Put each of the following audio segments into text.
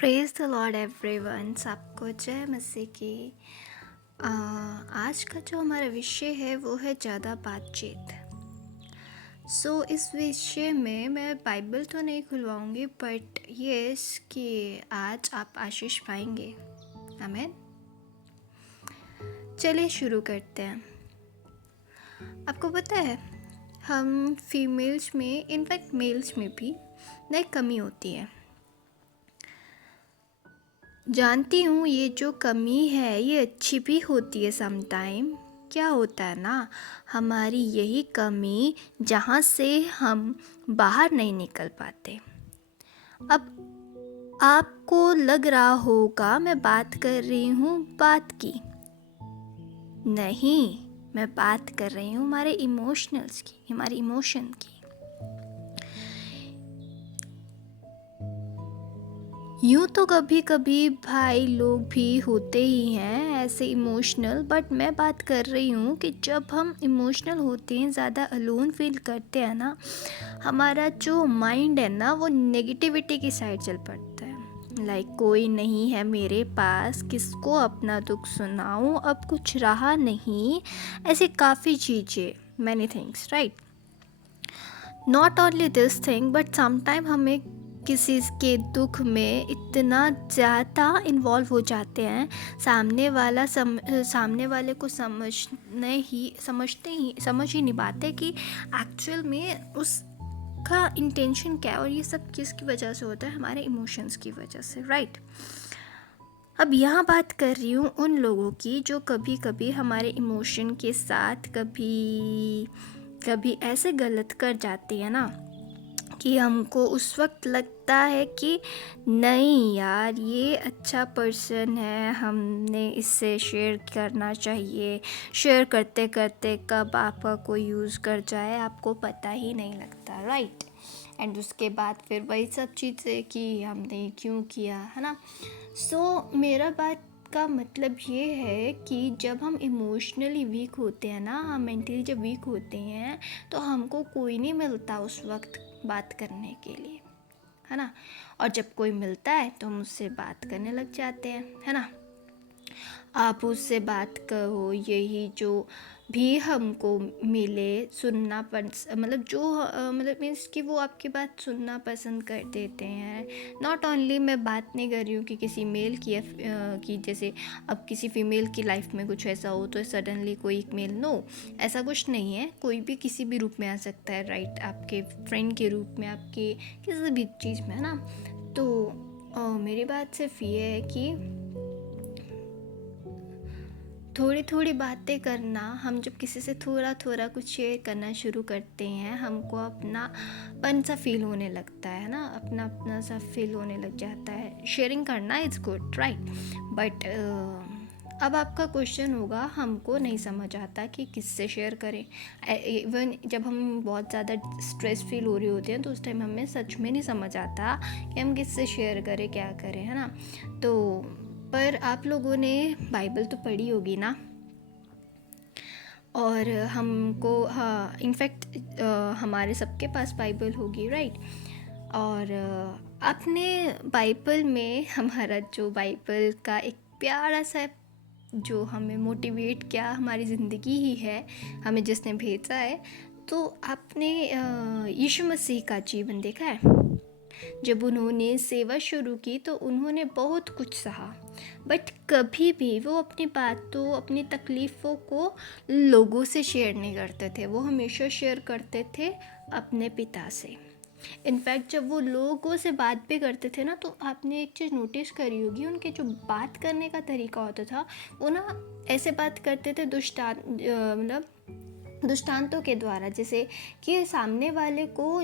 Praise the Lord everyone. सबको जय मसीह की। आज का जो हमारा विषय है वो है ज़्यादा बातचीत। इस विषय में मैं बाइबल तो नहीं खुलवाऊंगी, बट यस कि आज आप आशीष पाएंगे। आमीन। चलिए शुरू करते हैं। आपको पता है, हम फीमेल्स में, इनफैक्ट मेल्स में भी नई कमी होती है। जानती हूँ ये जो कमी है ये अच्छी भी होती है समटाइम। क्या होता है ना, हमारी यही कमी जहाँ से हम बाहर नहीं निकल पाते। अब आपको लग रहा होगा मैं बात कर रही हूँ बात की, नहीं, मैं बात कर रही हूँ हमारे इमोशनल्स की, हमारे इमोशन की। यूँ तो कभी कभी भाई लोग भी होते ही हैं ऐसे इमोशनल, बट मैं बात कर रही हूँ कि जब हम इमोशनल होते हैं, ज़्यादा अलोन फील करते हैं ना, हमारा जो माइंड है ना वो नेगेटिविटी की साइड चल पड़ता है। लाइक कोई नहीं है मेरे पास, किसको अपना दुख सुनाऊँ, अब कुछ रहा नहीं, ऐसे काफ़ी चीज़ें, many things, right. Not only this thing, but sometime हमें किसी के दुख में इतना ज़्यादा इन्वॉल्व हो जाते हैं, सामने वाले को समझ ही नहीं पाते कि एक्चुअल में उसका इंटेंशन क्या है। और ये सब किसकी वजह से होता है? हमारे इमोशंस की वजह से, राइट। अब यहाँ बात कर रही हूँ उन लोगों की जो कभी कभी हमारे इमोशन के साथ कभी ऐसे गलत कर जाते हैं ना कि हमको उस वक्त लगता है कि नहीं यार, ये अच्छा पर्सन है, हमने इससे शेयर करना चाहिए। शेयर करते करते कब आपका कोई यूज़ कर जाए आपको पता ही नहीं लगता, राइट। एंड उसके बाद फिर वही सब चीज़ें कि हमने क्यों किया, है ना। मेरा बात का मतलब ये है कि जब हम इमोशनली वीक होते हैं ना, हम मेंटली जब वीक होते हैं तो हमको कोई नहीं मिलता उस वक्त बात करने के लिए, है ना। और जब कोई मिलता है तो हम उससे बात करने लग जाते हैं, है ना। आप उससे बात करो, यही जो भी हमको मिले सुनना मतलब जो मतलब मीन्स कि वो आपकी बात सुनना पसंद कर देते हैं। नॉट ओनली मैं बात नहीं कर रही हूँ कि किसी मेल की जैसे अब किसी फीमेल की लाइफ में कुछ ऐसा हो तो सडनली कोई एक मेल, नो, ऐसा कुछ नहीं है। कोई भी किसी भी रूप में आ सकता है, राइट। आपके फ्रेंड के रूप में, आपके किसी भी चीज़ में, है ना। तो मेरी बात सिर्फ ये है कि थोड़ी थोड़ी बातें करना, हम जब किसी से थोड़ा थोड़ा कुछ शेयर करना शुरू करते हैं, हमको अपना पन सा फील होने लगता है ना, अपना सा फील होने लग जाता है। शेयरिंग करना इज़ गुड, राइट। बट अब आपका क्वेश्चन होगा, हमको नहीं समझ आता कि किससे शेयर करें। इवन जब हम बहुत ज़्यादा स्ट्रेस फील हो रही होती हैं तो उस टाइम हमें सच में नहीं समझ आता कि हम किससे शेयर करें, क्या करें, है ना। तो पर आप लोगों ने बाइबल तो पढ़ी होगी ना, और हमको, हाँ, इनफैक्ट हमारे सबके पास बाइबल होगी, राइट। और अपने बाइबल में हमारा जो बाइबल का एक प्यारा सा जो हमें मोटिवेट किया, हमारी ज़िंदगी ही है, हमें जिसने भेजा है, तो आपने यीशु मसीह का जीवन देखा है। जब उन्होंने सेवा शुरू की तो उन्होंने बहुत कुछ सहा, बट कभी भी वो अपनी बातों, अपनी तकलीफ़ों को लोगों से शेयर नहीं करते थे। वो हमेशा शेयर करते थे अपने पिता से। इनफैक्ट जब वो लोगों से बात भी करते थे ना, तो आपने एक चीज़ नोटिस करी होगी, उनके जो बात करने का तरीका होता था, वो ना ऐसे बात करते थे मतलब दृष्टांतों के द्वारा, जैसे कि सामने वाले को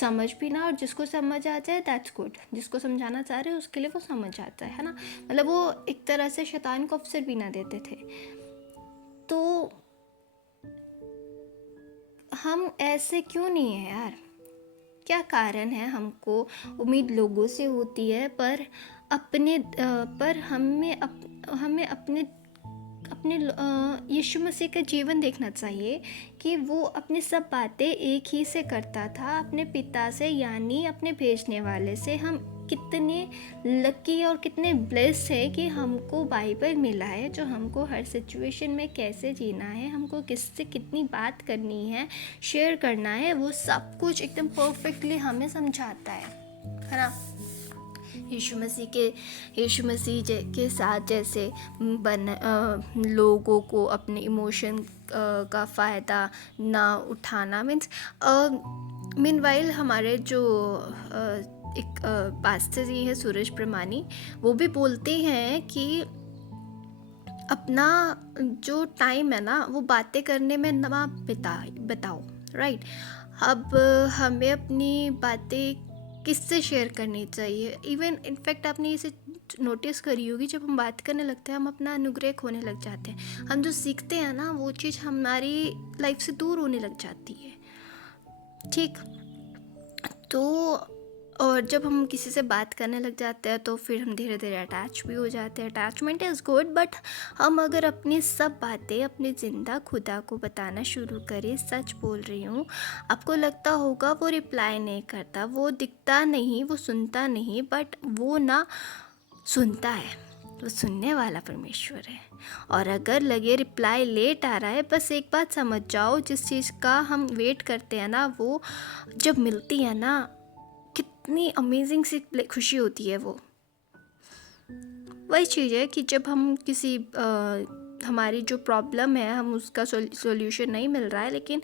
समझ भी ना, और जिसको समझ आ जाए दैट्स गुड, जिसको समझाना चाह रहे हो उसके लिए वो समझ आता है ना। मतलब वो एक तरह से शैतान को अवसर भी ना देते थे। तो हम ऐसे क्यों नहीं है यार? क्या कारण है? हमको उम्मीद लोगों से होती है, पर हमें अपने यीशु मसीह का जीवन देखना चाहिए कि वो अपनी सब बातें एक ही से करता था, अपने पिता से, यानी अपने भेजने वाले से। हम कितने लकी और कितने ब्लेस्ड है कि हमको बाइबल मिला है, जो हमको हर सिचुएशन में कैसे जीना है, हमको किससे कितनी बात करनी है, शेयर करना है, वो सब कुछ एकदम परफेक्टली हमें समझाता है ना। यीशु मसीह के साथ जैसे लोगों को अपने इमोशन का फ़ायदा ना उठाना, मीनवाइल हमारे जो एक पास्टर जी हैं सूरज प्रमाणी, वो भी बोलते हैं कि अपना जो टाइम है ना वो बातें करने में ना बताओ, राइट। अब हमें अपनी बातें किससे शेयर करनी चाहिए। इवन इनफैक्ट आपने इसे नोटिस करी होगी, जब हम बात करने लगते हैं हम अपना अनुग्रह खोने लग जाते हैं। हम जो सीखते हैं ना वो चीज़ हमारी लाइफ से दूर होने लग जाती है, ठीक। तो और जब हम किसी से बात करने लग जाते हैं तो फिर हम धीरे धीरे अटैच भी हो जाते हैं। अटैचमेंट इज़ गुड, बट हम अगर अपनी सब बातें अपने ज़िंदा खुदा को बताना शुरू करें, सच बोल रही हूँ, आपको लगता होगा वो रिप्लाई नहीं करता, वो दिखता नहीं, वो सुनता नहीं, बट वो ना सुनता है, वो सुनने वाला परमेश्वर है। और अगर लगे रिप्लाई लेट आ रहा है, बस एक बात समझ जाओ, जिस चीज़ का हम वेट करते हैं ना वो जब मिलती है ना, कितनी अमेजिंग सी खुशी होती है। वो वही चीज़ है कि जब हम किसी हमारी जो प्रॉब्लम है, हम उसका सॉल्यूशन नहीं मिल रहा है, लेकिन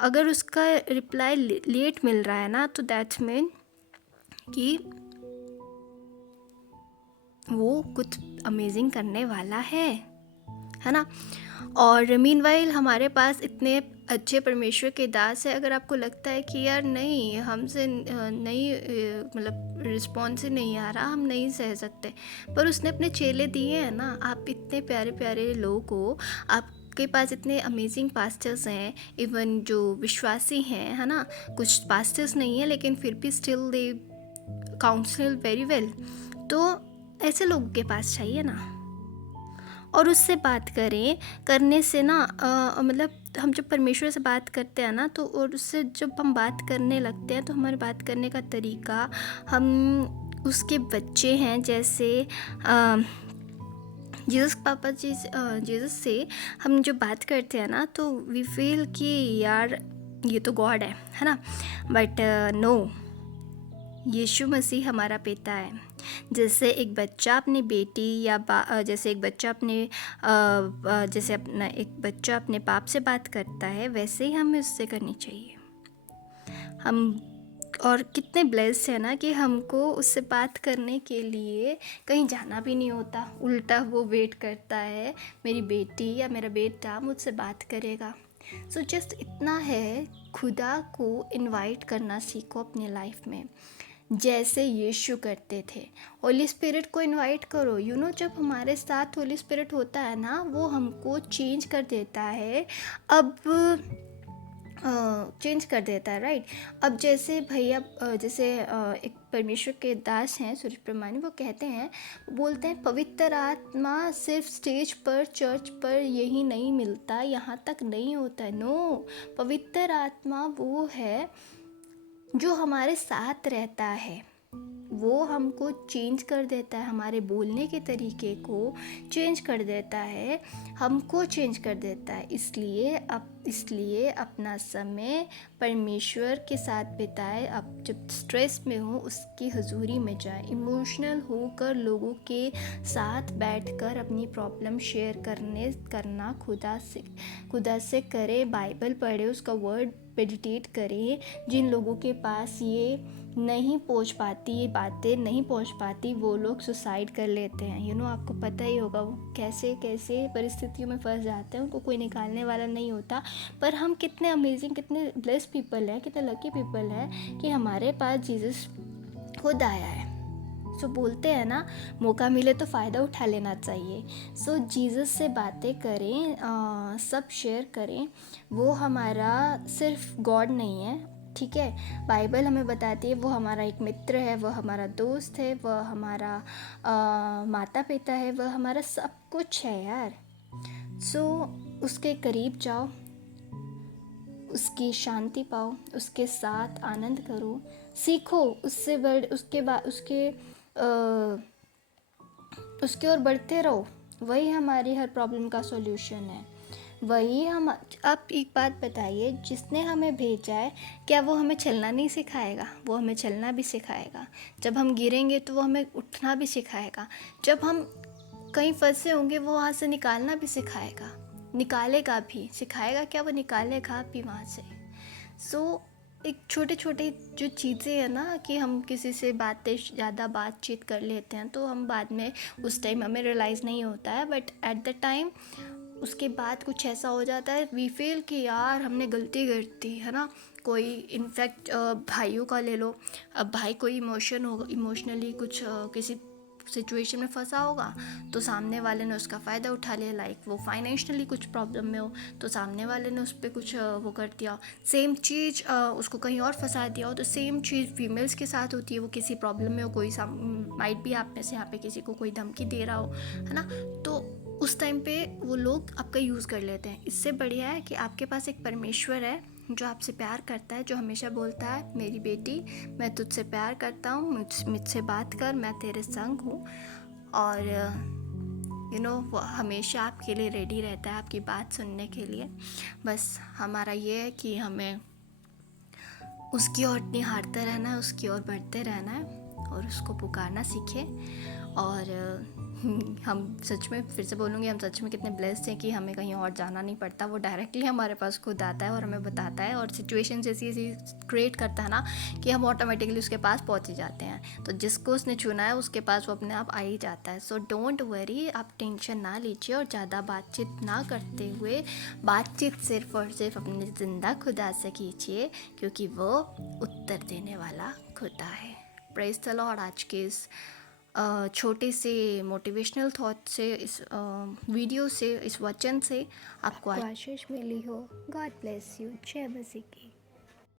अगर उसका रिप्लाई लेट मिल रहा है ना, तो दैट्स मीन कि वो कुछ अमेजिंग करने वाला है ना। और मीनवाइल हमारे पास इतने अच्छे परमेश्वर के दास है, अगर आपको लगता है कि यार नहीं हमसे नहीं मतलब रिस्पॉन्स ही नहीं आ रहा, हम नहीं सह सकते, पर उसने अपने चेले दिए हैं ना। आप इतने प्यारे प्यारे लोग हो, आपके पास इतने अमेजिंग पास्टर्स हैं, इवन जो विश्वासी हैं, है ना। कुछ पास्टर्स नहीं है लेकिन फिर भी still they council very well. तो ऐसे लोगों के पास चाहिए ना, और उससे बात करने से ना मतलब हम जब परमेश्वर से बात करते हैं ना, तो और उससे जब हम बात करने लगते हैं तो हमारे बात करने का तरीका, हम उसके बच्चे हैं जैसे जीसस पापा जी जीसस से हम जो बात करते हैं ना, तो वी फील कि यार ये तो गॉड है ना। बट नो, यीशु मसीह हमारा पिता है। जैसे एक बच्चा अपनी बेटी या जैसे एक बच्चा जैसे अपना एक बच्चा अपने बाप से बात करता है, वैसे ही हमें उससे करनी चाहिए। हम और कितने ब्लेस्ड है ना कि हमको उससे बात करने के लिए कहीं जाना भी नहीं होता, उल्टा वो वेट करता है मेरी बेटी या मेरा बेटा मुझसे बात करेगा। सो जस्ट इतना है, खुदा को इनवाइट करना सीखो अपनी लाइफ में, जैसे यीशु करते थे। होली स्पिरिट को इनवाइट करो। जब हमारे साथ होली स्पिरिट होता है ना, वो हमको चेंज कर देता है। अब चेंज कर देता है, राइट। अब जैसे भैया जैसे एक परमेश्वर के दास हैं सूरज प्रमाणी, वो कहते हैं, बोलते हैं पवित्र आत्मा सिर्फ स्टेज पर चर्च पर यही नहीं मिलता, यहाँ तक नहीं होता है। नो, पवित्र आत्मा वो है जो हमारे साथ रहता है, वो हमको चेंज कर देता है, हमारे बोलने के तरीके को चेंज कर देता है, हमको चेंज कर देता है। इसलिए अपना समय परमेश्वर के साथ बिताए। अब जब स्ट्रेस में हो उसकी हुजूरी में जाए, इमोशनल होकर लोगों के साथ बैठकर अपनी प्रॉब्लम शेयर करना खुदा से करे, बाइबल पढ़े, उसका वर्ड मेडिटेट करें। जिन लोगों के पास ये नहीं पहुंच पाती, ये बातें नहीं पहुंच पाती, वो लोग सुसाइड कर लेते हैं। आपको पता ही होगा वो कैसे कैसे परिस्थितियों में फंस जाते हैं, उनको कोई निकालने वाला नहीं होता। पर हम कितने अमेजिंग, कितने ब्लेस्ड पीपल हैं, कितने लकी पीपल हैं कि हमारे पास जीसस खुद आया है। सो बोलते हैं ना, मौका मिले तो फ़ायदा उठा लेना चाहिए। सो जीसस से बातें करें, सब शेयर करें। वो हमारा सिर्फ गॉड नहीं है, ठीक है। बाइबल हमें बताती है वो हमारा एक मित्र है, वो हमारा दोस्त है, वह हमारा माता पिता है, वह हमारा सब कुछ है यार। सो उसके करीब जाओ, उसकी शांति पाओ, उसके साथ आनंद करो, सीखो उससे बढ़ उसके और बढ़ते रहो। वही हमारी हर प्रॉब्लम का सॉल्यूशन है। वही हम आप एक बात बताइए, जिसने हमें भेजा है क्या वो हमें चलना नहीं सिखाएगा? वो हमें चलना भी सिखाएगा। जब हम गिरेंगे तो वो हमें उठना भी सिखाएगा। जब हम कहीं फंसे होंगे वो वहाँ से निकालना भी सिखाएगा, निकालेगा भी। सिखाएगा क्या, वो निकालेगा भी वहाँ से। सो एक छोटे छोटे जो चीज़ें हैं ना, कि हम किसी से ज़्यादा बातचीत कर लेते हैं तो हम बाद में उस टाइम हमें रियलाइज़ नहीं होता है, बट एट द टाइम उसके बाद कुछ ऐसा हो जाता है, वी फील कि यार हमने गलती कर दी है ना। कोई इनफैक्ट भाइयों का ले लो। अब भाई कोई इमोशनली कुछ किसी सिचुएशन में फंसा होगा तो सामने वाले ने उसका फ़ायदा उठा लिया। लाइक वो फाइनेंशियली कुछ प्रॉब्लम में हो तो सामने वाले ने उस पर कुछ वो कर दिया। सेम चीज़ उसको कहीं और फंसा दिया हो। तो सेम चीज़ फीमेल्स के साथ होती है। वो किसी प्रॉब्लम में हो, कोई माइट भी आप में से यहाँ पे किसी को कोई धमकी दे रहा हो, है ना, तो उस टाइम पे वो लोग आपका यूज़ कर लेते हैं। इससे बढ़िया है कि आपके पास एक परमेश्वर है जो आपसे प्यार करता है, जो हमेशा बोलता है मेरी बेटी मैं तुझसे प्यार करता हूँ, मुझसे बात कर, मैं तेरे संग हूँ। और वो हमेशा आपके लिए रेडी रहता है, आपकी बात सुनने के लिए। बस हमारा ये है कि हमें उसकी ओर निहारते रहना है, उसकी ओर बढ़ते रहना है और उसको पुकारना सीखें। और हम सच में, फिर से बोलूँगी, हम सच में कितने ब्लेस्ड हैं कि हमें कहीं और जाना नहीं पड़ता। वो डायरेक्टली हमारे पास खुद आता है और हमें बताता है, और सिचुएशन जैसी ऐसी क्रिएट करता है ना कि हम ऑटोमेटिकली उसके पास पहुँच ही जाते हैं। तो जिसको उसने चुना है उसके पास वो अपने आप आ ही जाता है। सो डोंट वरी, आप टेंशन ना लीजिए और ज़्यादा बातचीत ना करते हुए बातचीत सिर्फ और सिर्फ अपने ज़िंदा खुदा से कीजिए, क्योंकि वो उत्तर देने वाला खुदा है। Praise the Lord. आज के इस छोटे से मोटिवेशनल थॉट से, इस वीडियो से, इस वचन से आपको आशीष मिली हो। God bless you. जय मसीह की।